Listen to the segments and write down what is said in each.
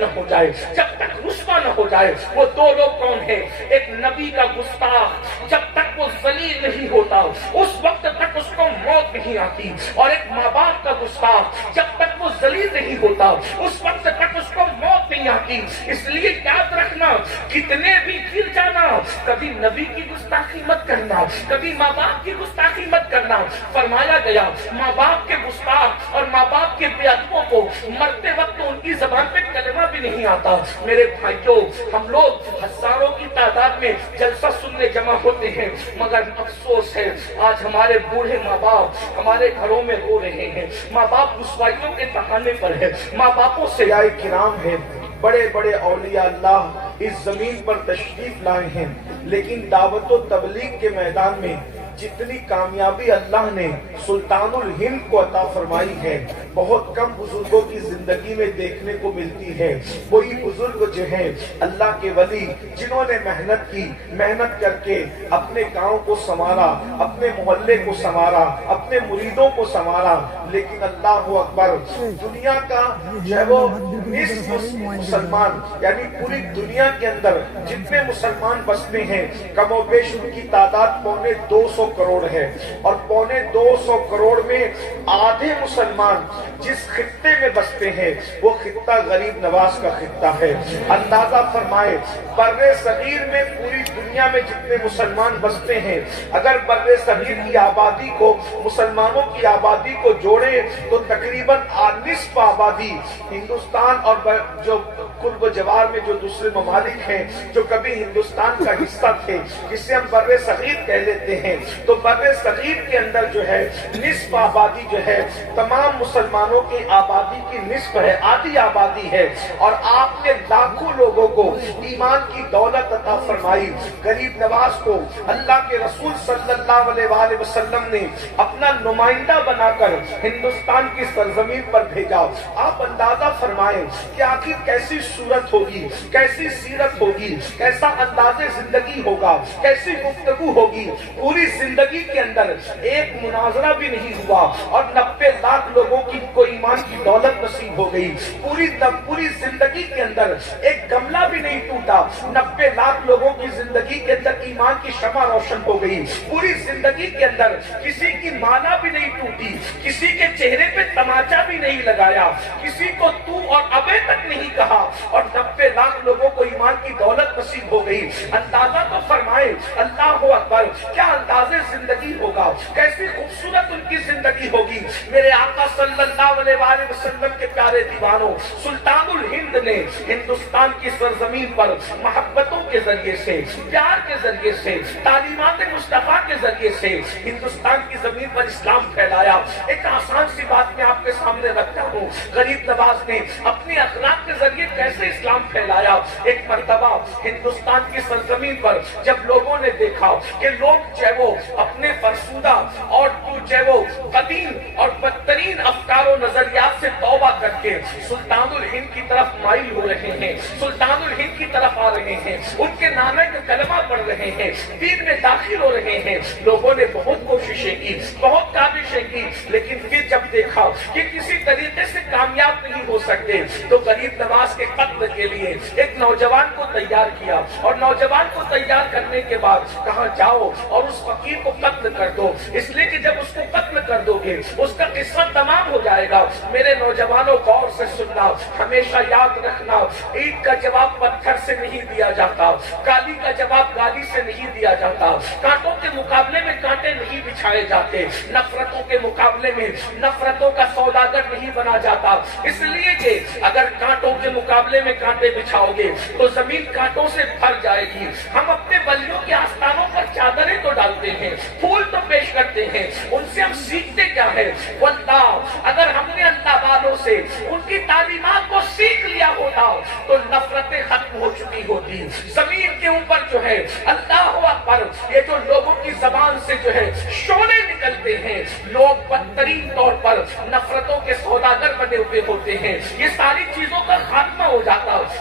نہ ہو جائے، جب تک رسوا نہ ہو جائے۔ وہ دو لوگ کون ہیں؟ ایک نبی کا گستاخ جب تک وہ ذلیل نہیں ہوتا اس وقت تک اس کو موت نہیں آتی، اور ایک ماں باپ کا گستاخ جب تک وہ ذلیل نہیں ہوتا اس وقت تک اس کو موت نہیں آتی۔ اس لیے یاد رکھنا، کتنے بھی گر جانا، کبھی نبی کی گستاخی مت کرنا، کبھی ماں باپ کی گستاخی مت کرنا۔ فرمایا گیا ماں باپ کے گستاخ اور ماں باپ کے بے ادبوں کو مرتے وقت ان کی زبان پہ کلمہ بھی نہیں آتا۔ میرے بھائیوں، ہم لوگ ہزاروں کی تعداد میں جلسہ سننے جمع ہوتے ہیں، مگر افسوس ہے آج ہمارے بوڑھے ماں باپ ہمارے گھروں میں رو رہے ہیں۔ ماں باپ رسوائیوں کے بہانے پر ہے، ماں باپوں سے کرام ہیں، بڑے بڑے اولیاء اللہ اس زمین پر تشریف لائے ہیں، لیکن دعوت و تبلیغ کے میدان میں جتنی کامیابی اللہ نے سلطان الہند کو عطا فرمائی ہے بہت کم بزرگوں کی زندگی میں دیکھنے کو ملتی ہے۔ وہی بزرگ جو ہیں اللہ کے ولی، جنہوں نے محنت کی، محنت کر کے اپنے گاؤں کو سنوارا، اپنے محلے کو سنوارا، اپنے مریدوں کو سنوارا، لیکن اللہ اکبر، دنیا کا جو ہے وہ نصف مسلمان، یعنی پوری دنیا کے اندر جتنے مسلمان بستے ہیں کم و بیش ان کی تعداد 250 کروڑ ہے، اور 250 کروڑ میں آدھے مسلمان جس خطے میں بستے ہیں وہ خطہ غریب نواز کا خطہ ہے۔ اندازہ فرمائے بر صغیر میں پوری دنیا میں جتنے مسلمان بستے ہیں، اگر بر صغیر کی آبادی کو، مسلمانوں کی آبادی کو جوڑے تو تقریباً نصف آبادی ہندوستان اور جو قرب و جوار میں جو دوسرے ممالک ہیں جو کبھی ہندوستان کا حصہ تھے، جسے ہم بر صغیر کہہ لیتے ہیں، تو بر صغیر کے اندر جو ہے نصف آبادی جو ہے تمام مسلمانوں کی آبادی کی نصف ہے، آدھی آبادی ہے، اور آپ نے لاکھوں لوگوں کو ایمان کی دولت عطا فرمائی۔ غریب نواز کو اللہ کے رسول صلی اللہ علیہ وآلہ وسلم نے اپنا نمائندہ بنا کر ہندوستان کی سرزمین پر بھیجا۔ آپ اندازہ فرمائیں کہ آخر کیسی صورت ہوگی، کیسی سیرت ہوگی، کیسا انداز زندگی ہوگا، کیسی گفتگو ہوگی۔ پوری زندگی کے اندر ایک مناظرہ بھی نہیں ہوا اور 90 لاکھ لوگوں کو ایمان کی دولت نصیب ہو گئی۔ پوری زندگی کے اندر ایک گملہ بھی نہیں ٹوٹا، 90 لاکھ لوگوں کی زندگی کے اندر ایمان کی شمع روشن ہو گئی۔ پوری زندگی کے اندر کسی کی مالا بھی نہیں ٹوٹی، کسی کے چہرے پہ تماچا بھی نہیں لگایا، کسی کو تو اور ابے تک نہیں کہا، اور 90 لاکھ لوگوں کو ایمان کی دولت نصیب ہو گئی۔ اندازہ تو فرمائے اللہ اکبر، کیا انداز زندگی ہوگا، کیسی خوبصورت ان کی زندگی ہوگی۔ میرے آقا صلی اللہ علیہ وآلہ وسلم کے پیارے دیوانوں، سلطان الہند نے ہندوستان کی سرزمین پر محبتوں کے ذریعے سے، پیار کے ذریعے سے، تعلیمات مصطفیٰ کے ذریعے سے ہندوستان کی زمین پر اسلام پھیلایا۔ ایک آسان سی بات میں آپ کے سامنے رکھتا ہوں، غریب نواز نے اپنے اخلاق کے ذریعے کیسے اسلام پھیلایا۔ ایک مرتبہ ہندوستان کی سرزمین پر جب لوگوں نے دیکھا کہ لوگ جو ہے وہ اپنے فرسودہ اور جو ہے وہ قدیم اور بدترین افکار و نظریات سے توبہ کر کے سلطان الہند کی طرف مائل ہو رہے ہیں، سلطان الہند کی طرف آ رہے ہیں، ان کے نامے کا کلمہ پڑھ رہے ہیں، دین میں داخل ہو رہے ہیں، لوگوں نے بہت کوششیں کی، بہت کاوشیں کی، لیکن پھر جب دیکھا کہ کسی طریقے سے کامیاب نہیں ہو سکتے تو غریب نواز کے قتل کے لیے ایک نوجوان کو تیار کیا، اور نوجوان کو تیار کرنے کے بعد کہا جاؤ اور اس فقیر کو قتل کر دو، اس لیے کہ جب اس کو قتل کر دو گے اس کا قصہ تمام ہو جائے گا۔ میرے نوجوانوں غور سے سننا، ہمیشہ یاد رکھنا، عید کا جواب پتھر سے نہیں دیا جاتا، گالی کا جواب گالی سے نہیں دیا جاتا، کانٹوں کے مقابلے میں کانٹے نہیں بچھائے جاتے، نفرتوں کے مقابلے میں نفرتوں کا سوداگر نہیں بنا جاتا، اس لیے کہ اگر کانٹوں کے مقابلے میں کانٹے بچھاؤ گے تو زمین کانٹوں سے بھر جائے گی۔ ہم اپنے ولیوں کے آستانوں پر چادریں تو ڈالتے ہیں، پھول تو پیش کرتے ہیں، ان سے ہم سیکھتے کیا ہے؟ واللہ اگر ہم نے اللہ والوں سے ان کی تعلیمات کو سیکھ لیا ہوتا تو نفرتیں ختم ہو چکی ہوتی۔ زمین کے اوپر جو ہے اللہ اکبر، یہ جو لوگوں کی زبان سے جو ہے شعلے نکلتے ہیں، لوگ بدترین طور پر نفرتوں کے سوداگر بنے ہوئے ہوتے ہیں، یہ ساری چیزوں کا خاتمہ ہو جاتا۔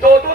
2-2,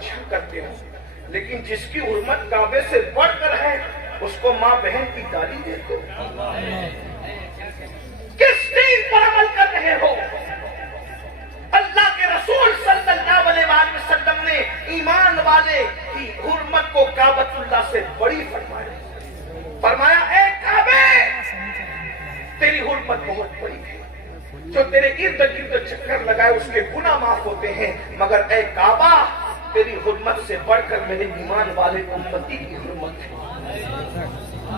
اچھا کرتے ہو، لیکن جس کی حرمت کعبے سے بڑھ کر ہے اس کو ماں بہن کی گالی دیتے ہو؟ کس دین پر عمل کر رہے ہو؟ اللہ کے رسول صلی اللہ علیہ وآلہ وسلم نے ایمان والے کی حرمت کو کعبۃ اللہ سے بڑی فرمایا اے کعبے تیری حرمت بہت بڑی ہے، جو تیرے ارد گرد چکر لگائے اس کے گناہ معاف ہوتے ہیں، مگر اے کعبہ تیری حرمت سے بڑھ کر میرے ایمان والے امتی کی حرمت ہے۔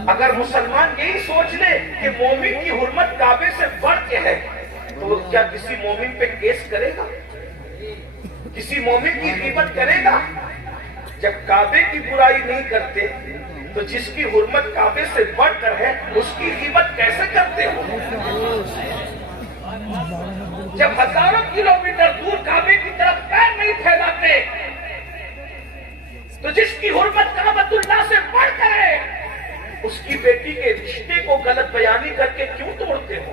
اگر مسلمان یہی سوچ لے کہ مومن کی حرمت کعبے سے بڑھ کے ہے تو وہ کیا کسی مومن پہ کیس کرے گا؟ کسی مومن کی غیبت کرے گا؟ جب کعبے کی برائی نہیں کرتے تو جس کی حرمت کعبے سے بڑھ کر ہے اس کی غیبت کیسے کرتے ہو؟ جب ہزاروں کلومیٹر دور کعبے کی طرف پیر نہیں پھیلاتے تو جس کی حرمت کعبۃ اللہ سے بڑھ کر ہے اس کی بیٹی کے رشتے کو غلط بیانی کر کے کیوں توڑتے ہو؟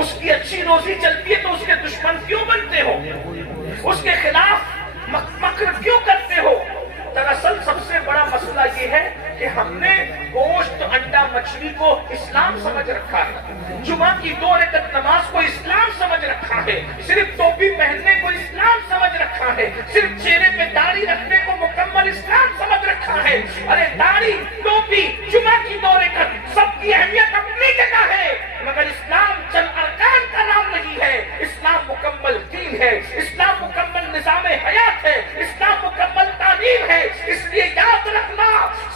اس کی اچھی روزی چلتی ہے تو اس کے دشمن کیوں بنتے ہو؟ اس کے خلاف مکر کیوں کرتے ہو؟ دراصل سب سے بڑا مسئلہ یہ ہے کہ ہم نے گوشت انڈا مچھلی کو اسلام سمجھ رکھا ہے، جمعہ کی 2 رکعت نماز کو اسلام سمجھ رکھا ہے، صرف ٹوپی پہننے کو اسلام سمجھ رکھا ہے، صرف چہرے پہ داڑھی رکھنے کو مکمل اسلام سمجھ رکھا ہے۔ ارے داڑھی، ٹوپی، جمعہ کی 2 رکعت سب کی اہمیت اپنی جگہ ہے، مگر اسلام چند ارکان کا نام نہیں ہے۔ اسلام مکمل دین ہے، اسلام مکمل نظام حیات ہے، اسلام مکمل تعلیم ہے۔ اس لیے یاد رکھنا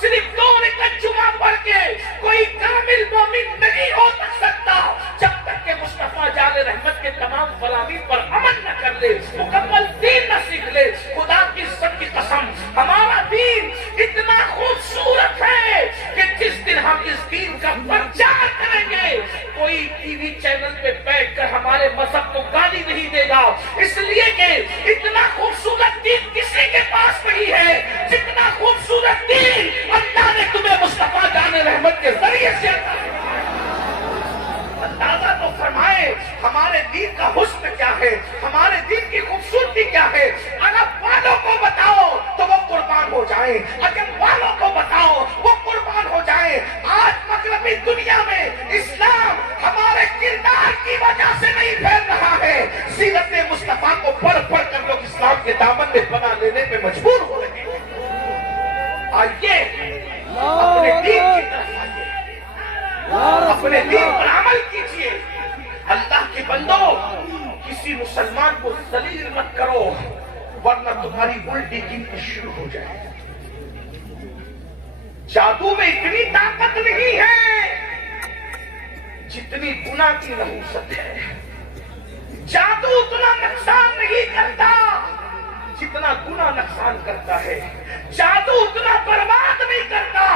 صرف 2 رکعت جمعہ پڑھ کے کوئی کامل مومن نہیں ہو سکتا جب تک کہ مصطفیٰ جان رحمت کے تمام فرامین پر عمل نہ کر لے، مکمل دین نہ سیکھ لے۔ خدا کی عزت کی قسم ہمارا دین اتنا خوبصورت ہے کہ جس دن ہم اس دین کا پرچار کریں گے کوئی ٹی وی چینل پہ بیٹھ کر ہمارے مذہب کو گالی نہیں دے گا، اس لیے کہ اتنا خوبصورت دین کسی کے پاس نہیں ہے جتنا خوبصورت دین اللہ نے تمہیں مصطفیٰ جان رحمت کے ذریعے سے اندازہ تو فرمائے ہمارے دین کا حسن کیا ہے، ہمارے دین کی خوبصورتی کیا ہے۔ عرب والوں کو بتاؤ تو وہ قربان ہو جائیں، عجم والوں کو بتاؤ وہ قربان ہو جائیں۔ آج مغربی دنیا میں اسلام ہمارے کردار کی وجہ سے نہیں پھیل رہا ہے، سیرت مصطفیٰ کو پڑھ پڑھ کر لوگ اسلام کے دامن میں پناہ لینے میں مجبور ہو رہے ہیں۔ آئیے اپنے دین کی طرف آئیے، اپنے دین پر عمل کیجئے۔ اللہ کے بندو کسی مسلمان کو ذلیل مت کرو ورنہ تمہاری الٹی گنتی شروع ہو جائے۔ جادو میں اتنی طاقت نہیں ہے جتنی گناہ کی نحوست ہے، جادو اتنا نقصان نہیں کرتا جتنا گناہ نقصان کرتا ہے، جادو اتنا برباد نہیں کرتا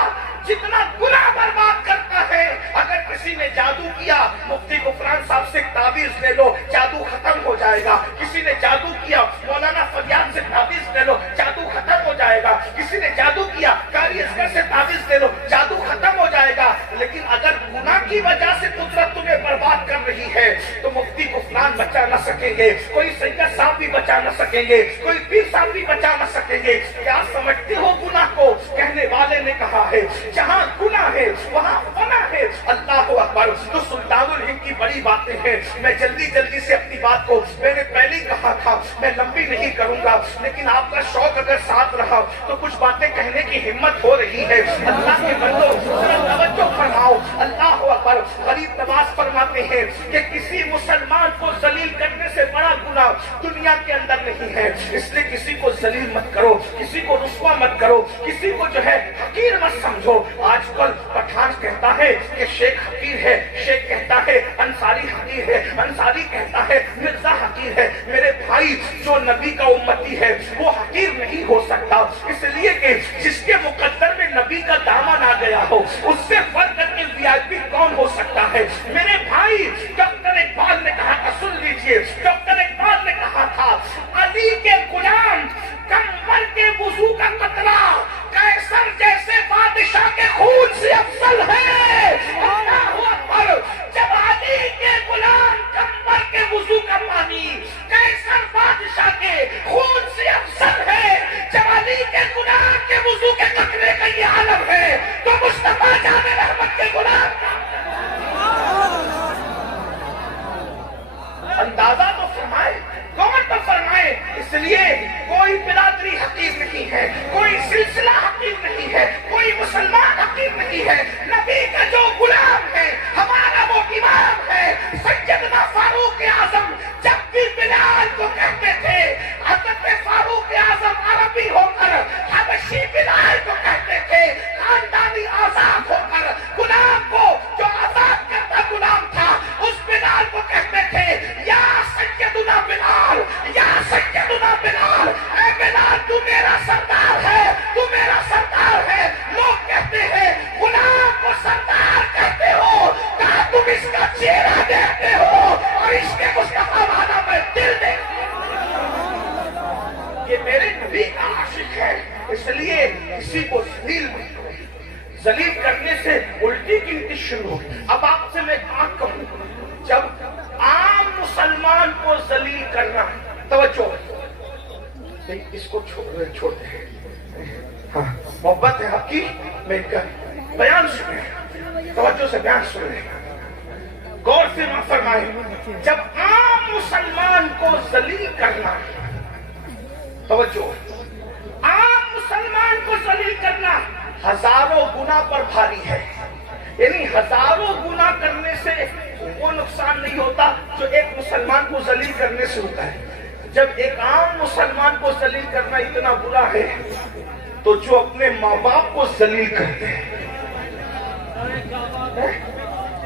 جتنا گناہ برباد کرتا ہے۔ اگر کسی نے جادو کیا مفتی غفران صاحب سے تعویذ لے لو جادو ختم ہو جائے گا، کسی نے جادو کیا مولانا فریاد سے تعویذ لے لو جادو ختم ہو جائے گا، کسی نے جادو کیا قاری اصغر سے تعویذ لے لو جادو ختم ہو جائے گا۔ لیکن اگر گناہ کی وجہ سے قدرت تمہیں برباد کر رہی ہے تو مفتی غفران بچا نہ سکیں گے، کوئی سید صاحب بھی بچا نہ سکیں گے، کوئی پیر صاحب بھی بچا نہ سکیں گے۔ کیا سمجھتے ہو گناہ کو؟ کہنے والے نے کہا ہے جہاں گناہ ہے وہاں فنا ہے۔ اللہ اکبر۔ تو سلطان الہند کی بڑی باتیں ہیں، میں جلدی سے اپنی بات کو میں نے پہلے ہی کہا تھا میں لمبی نہیں کروں گا، لیکن آپ کا شوق اگر ساتھ رہا تو کچھ باتیں کہنے کی ہمت ہو رہی ہے۔ اللہ کے بندو توجہ فرماؤ، اللہ اکبر۔ غریب نواز فرماتے ہیں کہ کسی مسلمان کو ذلیل کرنے سے بڑا گناہ دنیا کے اندر نہیں ہے، اس لیے کسی کو ذلیل مت کرو، کسی کو رسوا مت کرو، کسی کو جو ہے حقیر مت سمجھو۔ آج کل پٹھان کہتا ہے کہ شیخ حقیر ہے، شیخ کہتا ہے انصاری حقیر ہے، انصاری کہتا ہے مرزا حقیر ہے۔ میرے بھائی جو نبی کا امتی ہے وہ حقیر نہیں ہو سکتا، اس لیے کہ جس کے مقدر میں نبی کا دامن آ گیا ہو اس سے بڑھ کر کے وی آئی پی کون ہو سکتا ہے؟ میرے بھائی ڈاکٹر اقبال نے کہا تھا، سن لیجئے، ڈاکٹر اقبال نے کہا تھا علی کے غلام کمبر کے وضو کا قطرہ قیصر جیسے بادشاہ کے خون سے افضل ہے۔ اللہ اکبر۔ جب علی کے غلام کمبر کے وضو کا پانی قیصر بادشاہ کے خون سے افضل مصطفیٰ جان رحمت کے غلام کا اندازہ تو فرمائے، کون تو فرمائے. اس لیے کوئی برادری حقیر نہیں ہے، کوئی سلسلہ حقیر نہیں ہے، کوئی مسلمان حقیر نہیں ہے. نبی کا جو غلام ہے ہمارا وہ امام ہے. سیدنا فاروق اعظم جب بھی بلال کو کہتے تھے، حضرت فاروق اعظم عربی ہو کر حبشی بلال کو کہتے تھے، خاندانی آزاد ہو کر غلام کو جو آزاد کرتا غلام تھا اس بلال کو کہتے تھے یا سیدنا بلال، یا سیدنا بلال، اے بلال تو میرا سردار ہے، تو میرا سردار ہے. لوگ کہتے ہیں غلام کو سردار کہتے ہو، کہا تم اس کا چہرہ دیکھتے ہو اور اس کے مصطفیٰ والا میں دل دیکھتے ہوں. یہ میرے نبی کا عاشق ہے، اس لیے کسی کو ذلیل کرنے سے الٹی گنتی شروع ہو. اب آپ سے میں بات کہوں، جب عام مسلمان کو ذلیل کرنا، توجہ اس کو چھوڑتے ہیں، ہاں محبت ہے آپ کی، میں کا بیان سنیں، توجہ سے بیان سنیں، غور سے فرمائیں. جب عام مسلمان کو ذلیل کرنا، توجہ، عام مسلمان کو ذلیل کرنا ہزاروں گنا پر بھاری ہے. یعنی ہزاروں گنا کرنے سے وہ نقصان نہیں ہوتا جو ایک مسلمان کو ذلیل کرنے سے ہوتا ہے. جب ایک عام مسلمان کو ذلیل کرنا اتنا برا ہے تو جو اپنے ماں باپ کو ذلیل کرتے ہیں،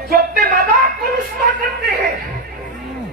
جو اپنے ماں باپ کو رسوا کرتے ہیں،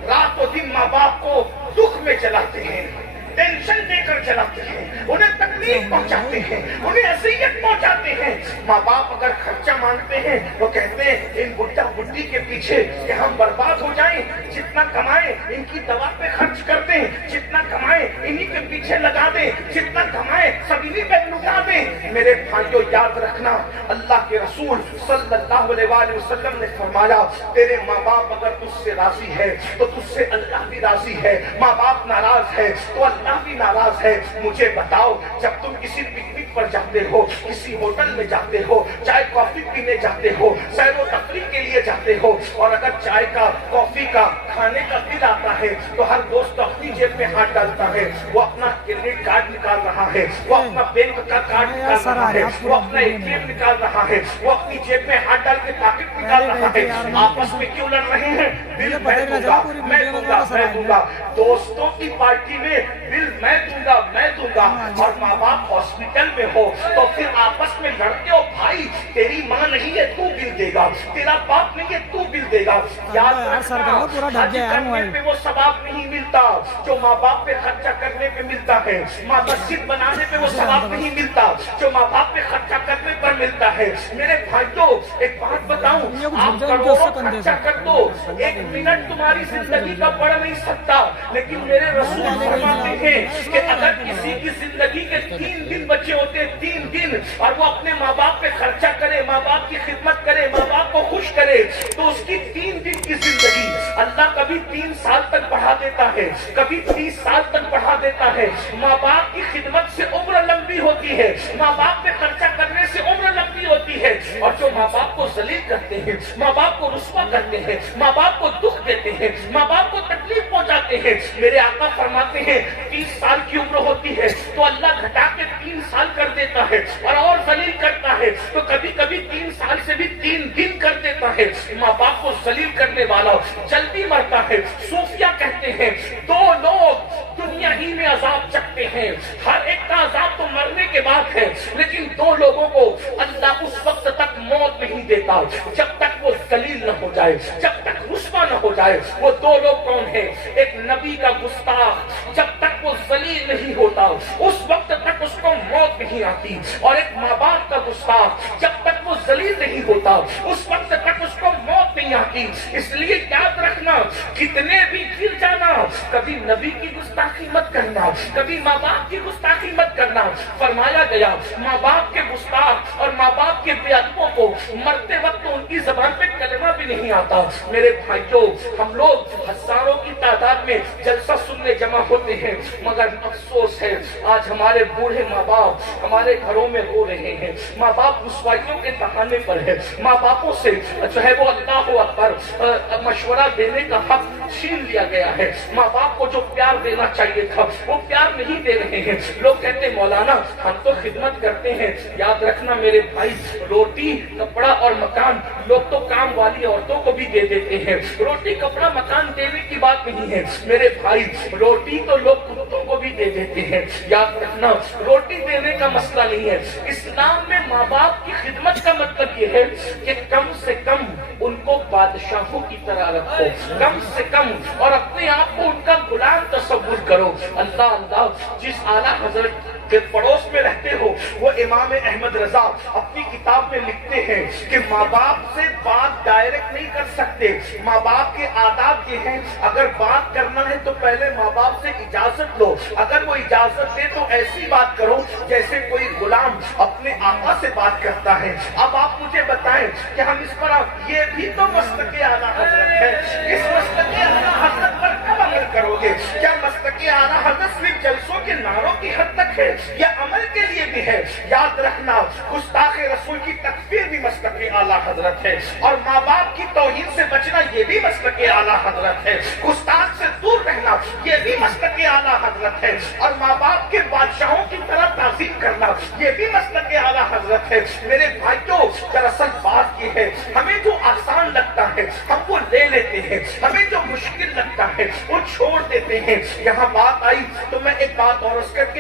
رات و دن ماں باپ کو دکھ میں چلاتے ہیں، ٹینشن دے کر چلاتے ہیں، انہیں تکلیف پہنچاتے ہیں، انہیں اذیت پہنچاتے ہیں. ماں باپ اگر خرچہ مانگتے ہیں وہ کہتے ہیں ان بڈھا بڈھی کے پیچھے کہ ہم برباد ہو جائیں، جتنا کمائیں ان کی دوا پہ خرچ کر دیں، جتنا کمائیں انہی کے پیچھے لگا دیں، جتنا کمائیں سب انہی پہ لگا دیں. میرے بھائیوں یاد رکھنا، اللہ کے رسول صلی اللہ علیہ وآلہ وسلم نے فرمایا تیرے ماں باپ اگر تجھ سے راضی ہے تو تجھ سے اللہ بھی راضی ہے. ماں باپ ناراض ہے تو اللہ بھی ناراض ہے. مجھے بتاؤ، جب تم کسی پکنک پر جاتے ہو، کسی ہوٹل میں جاتے ہو، چائے کافی پینے جاتے ہو، سیر و تفریح کے لیے جاتے ہو، اور اگر چائے کا، کافی کا، کھانے کا بل آتا ہے تو ہر دوست اپنی جیب میں ہاتھ ڈالتا ہے. وہ اپنا کریڈٹ کارڈ نکال رہا ہے، وہ اپنا بینک کا کارڈ نکال رہا ہے، وہ اپنا ATM نکال رہا ہے، وہ اپنی جیب میں ہاتھ ڈال کے پاکٹ نکال رہا ہے. آپس میں کیوں لڑ رہے ہیں؟ بل میں دوں گا، میں دوں گا، میں دوں گا. دوستوں کی پارٹی میں بل میں دوں گا، میں دوں گا. اور ماں باپ ہاسپٹل میں ہو تو پھر آپس میں لڑتے ہو، بھائی تیری ماں نہیں ہے تو بل دے گا، تیرا باپ نہیں ہے تو بل دے گا. یاد رکھنا، حج کرنے پہ وہ ثواب نہیں ملتا جو ماں باپ پہ خرچہ کرنے پہ ملتا ہے. ماں مسجد بنانے پہ وہ ثواب نہیں ملتا جو ماں باپ پہ خرچہ کرنے پر ملتا ہے. میرے بھائیوں ایک بات بتاؤں، آپ کروڑوں خرچہ کر دو، ایک منٹ تمہاری زندگی کا بڑھ نہیں سکتا. لیکن میرے رسول فرماتے ہیں کہ اگر کسی کی زندگی کے 3 دن بچے ہوتے، 3 دن، اور وہ اپنے ماں باپ پہ خرچہ کرے، ماں باپ کی خدمت کرے، ماں باپ کو خوش کرے، تو اس کی 3 دن کی زندگی اللہ کبھی 3 سال تک بڑھا دیتا ہے، کبھی 30 سال تک بڑھا دیتا ہے. ماں باپ کی خدمت سے عمر لمبی ہوتی ہے، ماں باپ پہ خرچہ کرنے سے عمر لمبی ہوتی ہے. اور جو ماں باپ کو ذلیل کرتے ہیں، ماں باپ کو رسوا کرتے ہیں، ماں باپ کو دکھ دیتے ہیں، ماں باپ کو تکلیف پہنچاتے ہیں، میرے آقا فرماتے ہیں 30 سال کی عمر ہوتی ہے تو اللہ گھٹا کے 3 سال کر دیتا ہے اور ذلیل کرتا ہے تو کبھی کبھی 3 سال سے بھی 3 دن کر دیتا ہے. ماں باپ کو ذلیل کرنے والا جلدی مرتا ہے. صوفیہ کہتے ہیں 2 لوگ دنیا ہی میں عذاب چکتے ہیں، ہر ایک کا عذاب تو مرنے کے بعد ہے، لیکن 2 لوگوں کو اللہ اس وقت تک موت نہیں دیتا جب تک وہ ذلیل نہ ہو جائے، جب تک رسوا نہ ہو جائے. وہ 2 لوگ کون ہیں؟ ایک نبی کا گستاخ جب تک وہ ذلیل نہیں ہوتا اس وقت تک اس کو موت نہیں آتی، اور ایک ماں باپ کا گستاخ جب تک وہ ذلیل نہیں ہوتا اس وقت تک اس کو موت نہیں آتی. اس لیے یاد رکھنا، کتنے بھی گر جانا، کبھی نبی کی گستاخی مت کرنا، کبھی ماں باپ کی گستاخی مت کرنا. فرمایا گیا ماں باپ کے گستاخ اور ماں باپ کے بے ادبوں کو مرتے وقت ان کی زبان پہ کلمہ بھی نہیں آتا. میرے بھائیوں، ہم لوگ ہزاروں کی تعداد میں جلسہ سننے جمع ہوتے ہیں، مگر افسوس ہے آج ہمارے بوڑھے ماں باپ ہمارے گھروں میں رو رہے ہیں، ماں باپ رسوائیوں کے تہانے پر ہے، ماں باپوں سے جو ہے وہ اللہ اکبر مشورہ دینے کا حق چھین لیا گیا ہے، ماں باپ کو جو پیار دینا چاہیے تھا وہ پیار نہیں دے رہے ہیں۔ لوگ کہتے ہیں مولانا ہم تو خدمت کرتے ہیں، یاد رکھنا میرے بھائی، روٹی کپڑا اور مکان لوگ تو کام والی عورتوں کو بھی دے دیتے ہیں، روٹی کپڑا مکان دینے کی بات نہیں ہے میرے بھائی، روٹی تو لوگ کتوں کو بھی دے دیتے ہیں۔ یاد رکھنا روٹی دینے کا مسئلہ نہیں ہے، اسلام میں ماں باپ کی خدمت کا مطلب یہ ہے کہ کم سے کم ان کو بادشاہوں کی طرح رکھو، کم سے کم، اور اپنے آپ کو ان کا غلام تصور کرو۔ اللہ اللہ، جس اعلیٰ حضرت کے پڑوس میں رہتے ہو وہ امام احمد رضا اپنی کتاب میں لکھتے ہیں کہ ماں باپ سے بات ڈائریکٹ نہیں کر سکتے، ماں باپ کے آداب یہ ہیں اگر بات کرنا ہے تو پہلے ماں باپ سے اجازت لو، اگر وہ اجازت دے تو ایسی بات کرو جیسے کوئی غلام اپنے آقا سے بات کرتا ہے۔ اب آپ مجھے بتائیں کہ ہم اس پر یہ بھی تو مسلک اعلیٰ حضرت ہے، اس مسلک اعلیٰ حضرت پر کب عمل کرو گے؟ کیا مسلک اعلیٰ حضرت صرف جلسوں کے نعروں کی حد تک ہے یا عمل کے لیے بھی ہے؟ یاد رکھنا گستاخ رسول کی تکفیر بھی مسلک اعلیٰ حضرت ہے، اور ماں باپ کی توہین سے بچنا یہ بھی مسلک اعلیٰ حضرت ہے، گستاخ سے دور رہنا یہ بھی مسلک اعلیٰ حضرت ہے، اور ماں باپ کے بادشاہوں کی طرح تعظیم کرنا یہ بھی مسلک اعلیٰ حضرت ہے۔ میرے بھائیوں، دراصل بات یہ ہے ہمیں جو آسان لگتا ہے ہم وہ لے لیتے ہیں، ہمیں جو مشکل لگتا ہے وہ چھوڑ دیتے ہیں۔ یہاں بات آئی تو میں ایک بات اور عرض کر کے